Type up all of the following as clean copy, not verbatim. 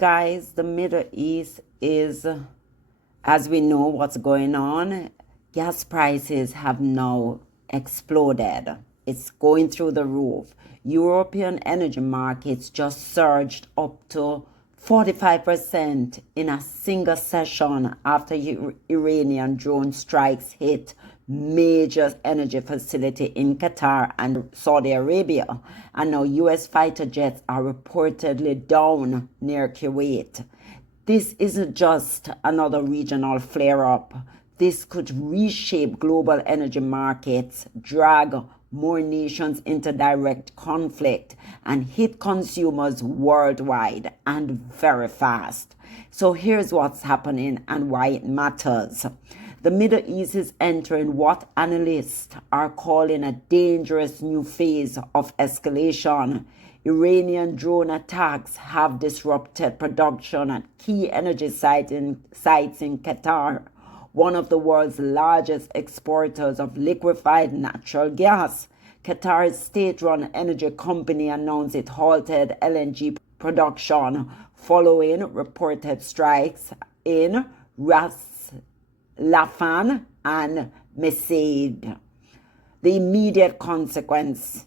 Guys, the Middle East is, as we know what's going on, gas prices have now exploded. It's going through the roof. European energy markets just surged up to 45% in a single session after Iranian drone strikes hit major energy facility in Qatar and Saudi Arabia. And now US fighter jets are reportedly down near Kuwait. This isn't just another regional flare-up. This could reshape global energy markets, drag more nations into direct conflict, and hit consumers worldwide and very fast. So here's what's happening and why it matters. The Middle East is entering what analysts are calling a dangerous new phase of escalation. Iranian drone attacks have disrupted production at key energy sites in Qatar, one of the world's largest exporters of liquefied natural gas. Qatar's state-run energy company announced it halted LNG production following reported strikes in Ras Laffan and Mesaieed. The immediate consequence: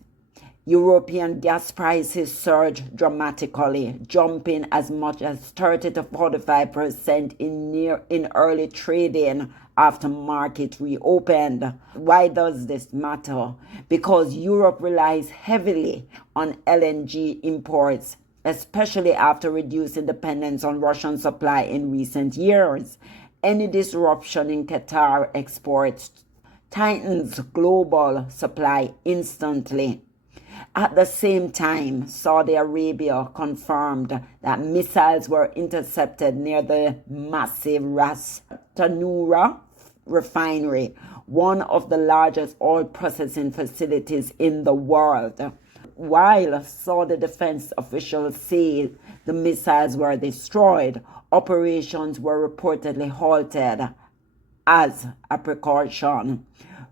European gas prices surged dramatically, jumping as much as 30 to 45% in early trading after market reopened. Why does this matter? Because Europe relies heavily on LNG imports, especially after reducing dependence on Russian supply in recent years. Any disruption in Qatar exports tightens global supply instantly. At the same time, Saudi Arabia confirmed that missiles were intercepted near the massive Ras Tanura Refinery, one of the largest oil processing facilities in the world. While Saudi defense officials say the missiles were destroyed, operations were reportedly halted as a precaution.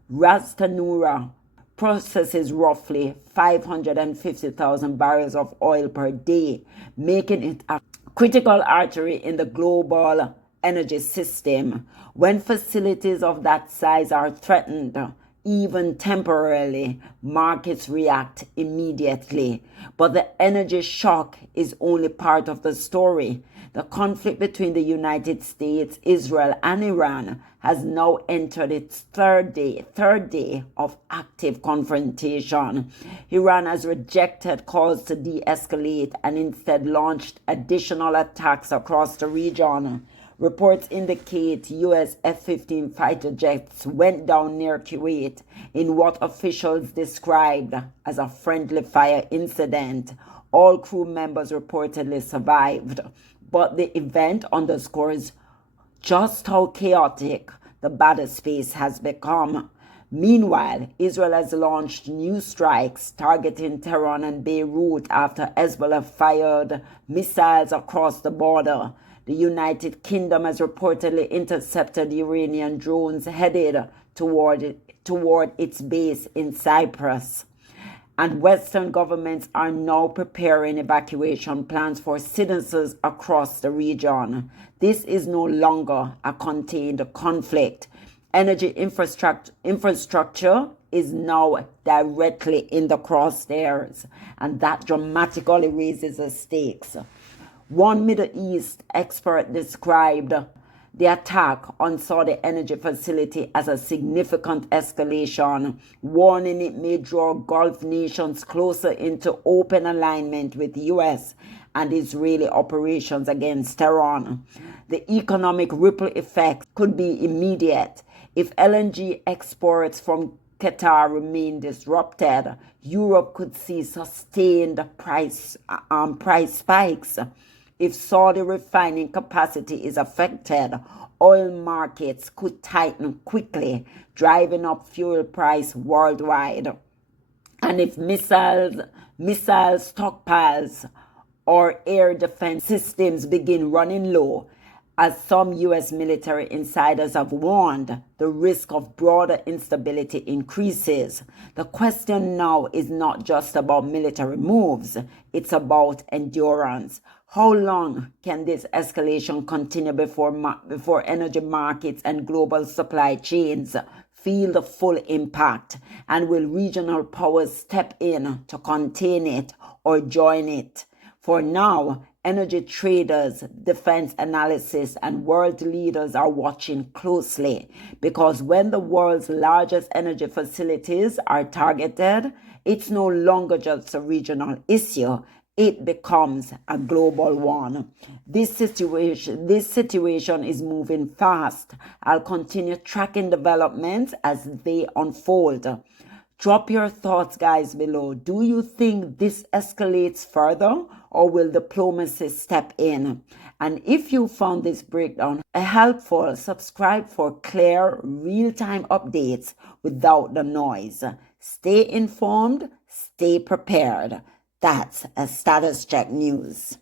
Ras Tanura processes roughly 550,000 barrels of oil per day, making it a critical artery in the global energy system. When facilities of that size are threatened, even temporarily, markets react immediately. But the energy shock is only part of the story. The conflict between the United States, Israel, and Iran has now entered its third day of active confrontation. Iran has rejected calls to de-escalate and instead launched additional attacks across the region. Reports indicate U.S. F-15 fighter jets went down near Kuwait in what officials described as a friendly fire incident. All crew members reportedly survived, but the event underscores just how chaotic the battlespace has become. Meanwhile, Israel has launched new strikes targeting Tehran and Beirut after Hezbollah fired missiles across the border. The United Kingdom has reportedly intercepted Iranian drones headed toward its base in Cyprus. And Western governments are now preparing evacuation plans for citizens across the region. This is no longer a contained conflict. Energy infrastructure is now directly in the crosshairs, and that dramatically raises the stakes. One Middle East expert described the attack on Saudi energy facility as a significant escalation, warning it may draw Gulf nations closer into open alignment with U.S. and Israeli operations against Tehran. The economic ripple effect could be immediate. If LNG exports from Qatar remain disrupted, Europe could see sustained price spikes. If Saudi refining capacity is affected, oil markets could tighten quickly, driving up fuel price worldwide. And if missile stockpiles or air defense systems begin running low, as some U.S. military insiders have warned, the risk of broader instability increases. The question now is not just about military moves, it's about endurance. How long can this escalation continue before energy markets and global supply chains feel the full impact? And will regional powers step in to contain it or join it? For now, energy traders, defense analysts, and world leaders are watching closely, because when the world's largest energy facilities are targeted, it's no longer just a regional issue. It becomes a global one. This situation is moving fast. I'll continue tracking developments as they unfold. Drop your thoughts, guys, below. Do you think this escalates further, or will diplomacy step in? And if you found this breakdown helpful, subscribe for clear, real-time updates without the noise. Stay informed, stay prepared. That's a Status Check News.